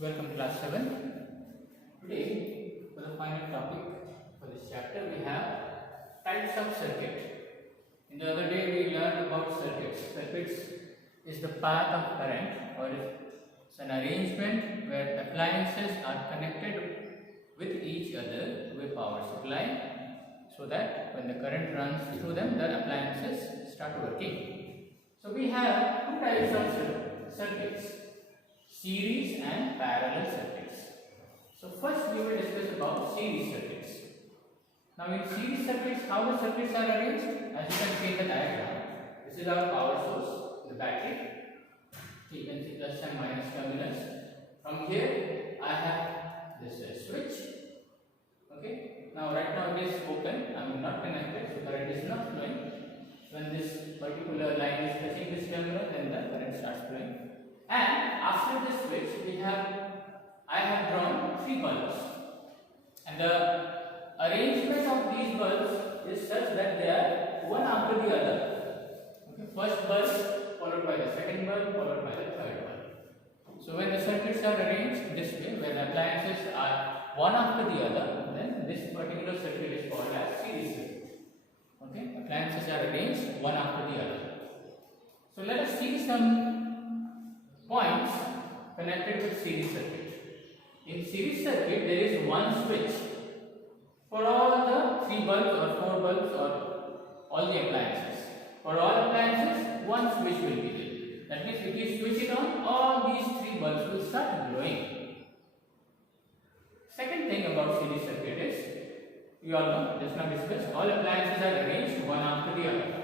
Welcome class 7. Today for the final topic for this chapter we have types of circuit. In the other day we learned about circuits. Circuits is the path of current, or it's an arrangement where appliances are connected with each other with power supply, so that when the current runs through them the appliances start working. So we have two types of circuits: series and parallel circuits. So first we will discuss about series circuits. Now in series circuits, how the circuits are arranged? As you can see in the diagram, this is our power source, the battery. You can see plus and minus terminals. From here I have this switch. Okay. Now right now it is open, I am not connected, so current is not flowing. When this particular line is touching this terminal, then the current starts flowing. And after this switch, I have drawn three bulbs, and the arrangement of these bulbs is such that they are one after the other. Okay. First bulb followed by the second bulb followed by the third bulb. So when the circuits are arranged this way, where the appliances are one after the other, then this particular circuit is called as series circuit. Okay. Appliances are arranged one after the other. So let us see some points connected with series circuit. In series circuit, there is one switch for all the three bulbs or four bulbs or all the appliances. For all appliances, one switch will be there. That means if you switch it on, all these three bulbs will start glowing. Second thing about series circuit is, you all know, just now discussed, all appliances are arranged one after the other.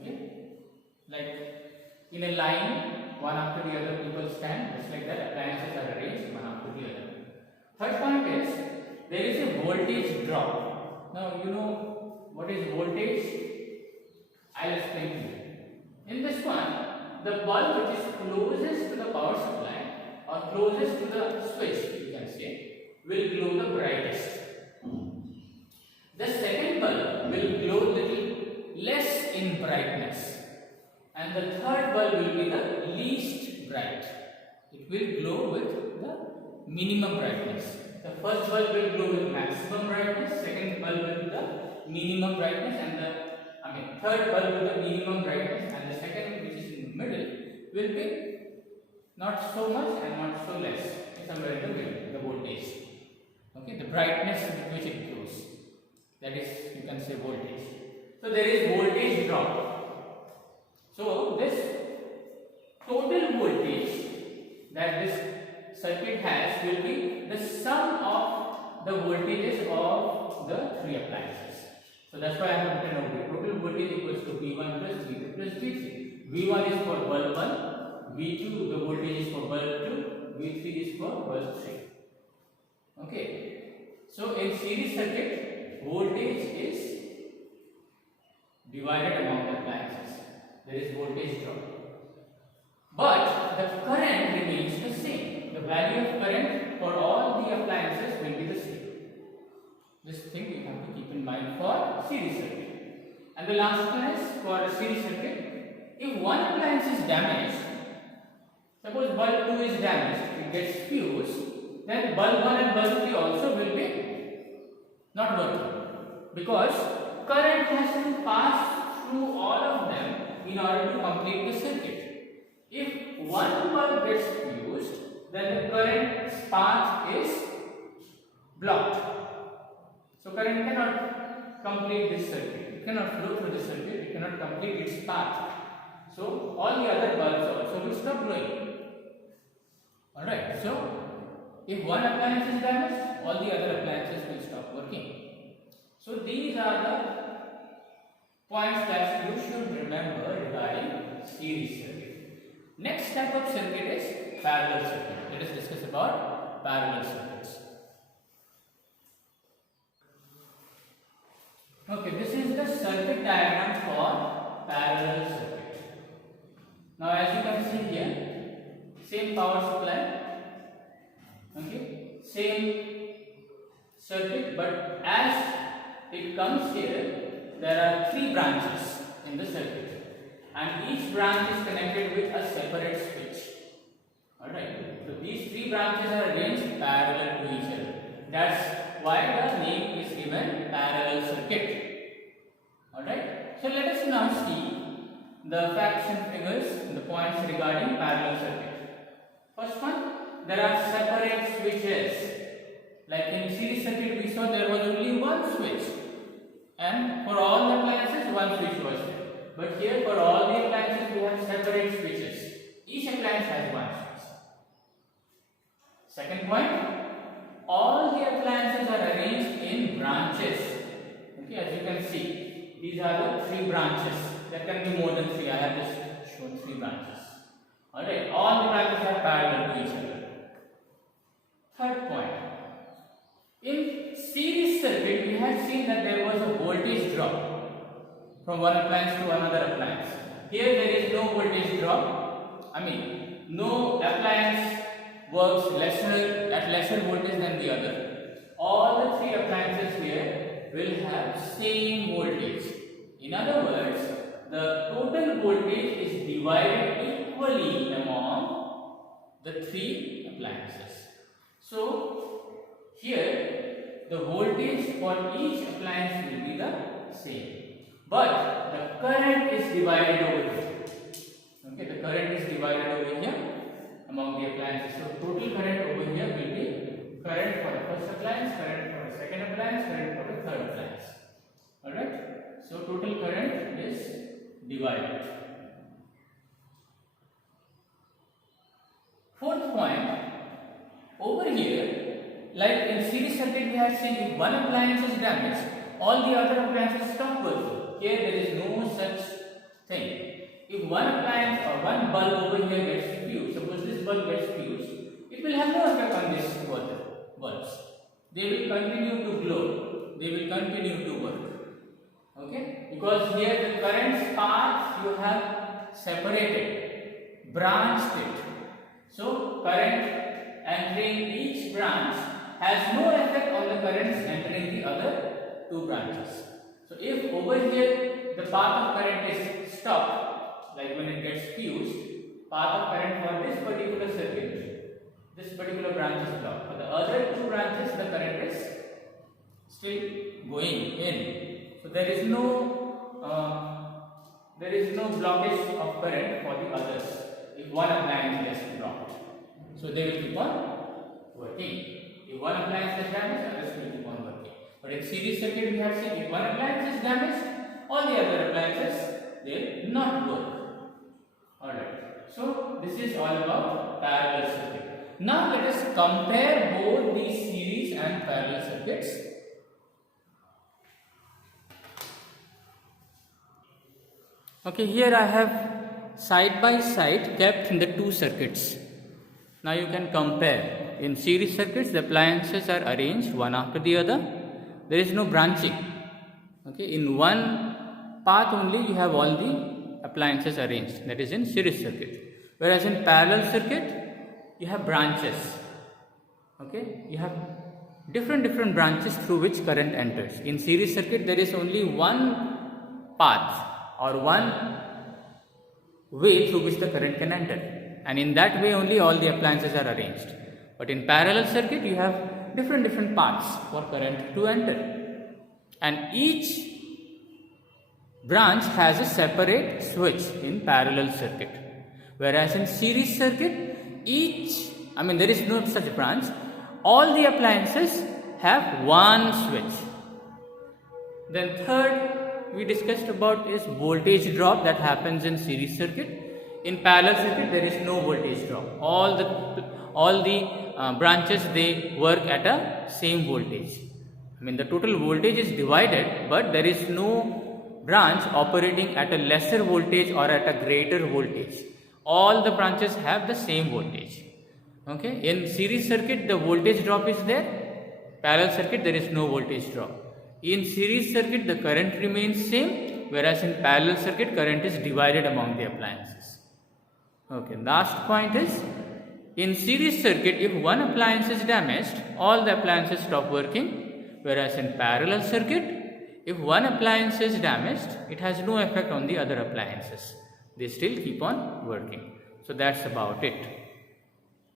Okay? Like in a line, one after the other people stand, just like that appliances are arranged one after the other. Third point is, there is a voltage drop. Now you know what is voltage? I'll explain to you. In this one, the bulb which is closest to the power supply or closest to the switch, you can say, will glow the brightest. The second bulb will glow little less in brightness, and the third bulb will be the least bright. It will glow with the minimum brightness. The first bulb will glow with maximum brightness, second bulb with the minimum brightness, and third bulb with the minimum brightness, and the second, which is in the middle, will be not so much and not so less. Somewhere in the middle, the voltage. Okay, the brightness with which it glows. That is, you can say, voltage. So there is voltage drop. So this total voltage that this circuit has will be the sum of the voltages of the three appliances. So that's why I have written over here. Total voltage equals to V1 plus V2 plus V3. V1 is for bulb 1, V2 the voltage is for bulb 2, V3 is for bulb 3. Okay. So in series circuit, voltage is divided among the appliances. There is voltage drop. But the current remains the same. The value of current for all the appliances will be the same. This thing you have to keep in mind for series circuit. And the last one is for a series circuit. If one appliance is damaged, suppose bulb 2 is damaged, it gets fused, then bulb 1 and bulb 3 also will be not working, because current has to pass through all of them in order to complete the circuit. If one bulb gets fused, then the current path is blocked. So current cannot complete this circuit. It cannot flow through the circuit. It cannot complete its path. So all the other bulbs also will stop glowing. Alright. So if one appliance is damaged, all the other appliances will stop working. So these are the points that you should remember regarding series circuit. Next type of circuit is parallel circuit. Let us discuss about parallel circuits. Okay, this is the circuit diagram for parallel circuit. Now as you can see here, same power supply, okay, same circuit, but as it comes here, there are three branches in the circuit, and each branch is connected with a separate switch. Alright, so these three branches are arranged parallel to each other. That's why the name is given parallel circuit. Alright. So let us now see the facts and figures, the points regarding parallel circuit. First one, there are separate switches. Like in series circuit we saw there was only one switch, and for all the appliances one switch was there. But here for all the appliances we have separate switches. Each appliance has one switch. Second point, all the appliances are arranged in branches. Okay, as you can see, these are the 3 branches. There can be more than 3. I have just shown 3 branches. Alright, all the branches are parallel to each other. Third point, in series circuit we had seen that there was a voltage drop from one appliance to another appliance. Here there is no voltage drop. No appliance works at lesser voltage than the other. All the 3 appliances here will have same voltage. In other words, the total voltage is divided equally among the 3 appliances. So here the voltage for each appliance will be the same, but the current is divided over here. Okay, the current is divided over here among the appliances. So total current over here will be current for the first appliance, current for the second appliance, current for the third appliance. Alright, so total current is divided. Fourth point, over here, like in series circuit we have seen if one appliance is damaged, all the other appliances stop working. Here there is no such thing. If one appliance or one bulb over here gets fused, suppose this bulb gets fused, it will have no effect on this bulbs. They will continue to glow. They will continue to work. Okay? Because here the current's path you have separated, branched it. So current entering each branch has no effect on the currents entering the other 2 branches. So if over here the path of current is stopped, like when it gets fused, path of current for this particular circuit, this particular branch is blocked. For the other 2 branches, the current is still going in. So there is no blockage of current for the others if one appliance gets blocked. So they will keep on working. If one appliance is damaged, others will keep on working. But in series circuit we have seen if one appliance is damaged, all the other appliances they will not work. Alright. So this is all about parallel circuit. Now let us compare both these series and parallel circuits. Okay, here I have side by side kept the 2 circuits. Now you can compare. In series circuits, the appliances are arranged one after the other. There is no branching. Okay, in one path only you have all the appliances arranged. That is in series circuit. Whereas in parallel circuit, you have branches. Okay, you have different branches through which current enters. In series circuit, there is only one path or one way through which the current can enter. And in that way only all the appliances are arranged. But in parallel circuit you have different paths for current to enter. And each branch has a separate switch in parallel circuit. Whereas in series circuit, there is no such branch. All the appliances have one switch. Then third we discussed about is voltage drop that happens in series circuit. In parallel circuit there is no voltage drop. All the branches they work at a same voltage. The total voltage is divided, but there is no branch operating at a lesser voltage or at a greater voltage. All the branches have the same voltage. Okay, in series circuit the voltage drop is there. Parallel circuit there is no voltage drop. In series circuit the current remains same, whereas in parallel circuit current is divided among the appliances. Okay, last point is, in series circuit if one appliance is damaged, all the appliances stop working, whereas in parallel circuit if one appliance is damaged, it has no effect on the other appliances. They still keep on working. So that's about it.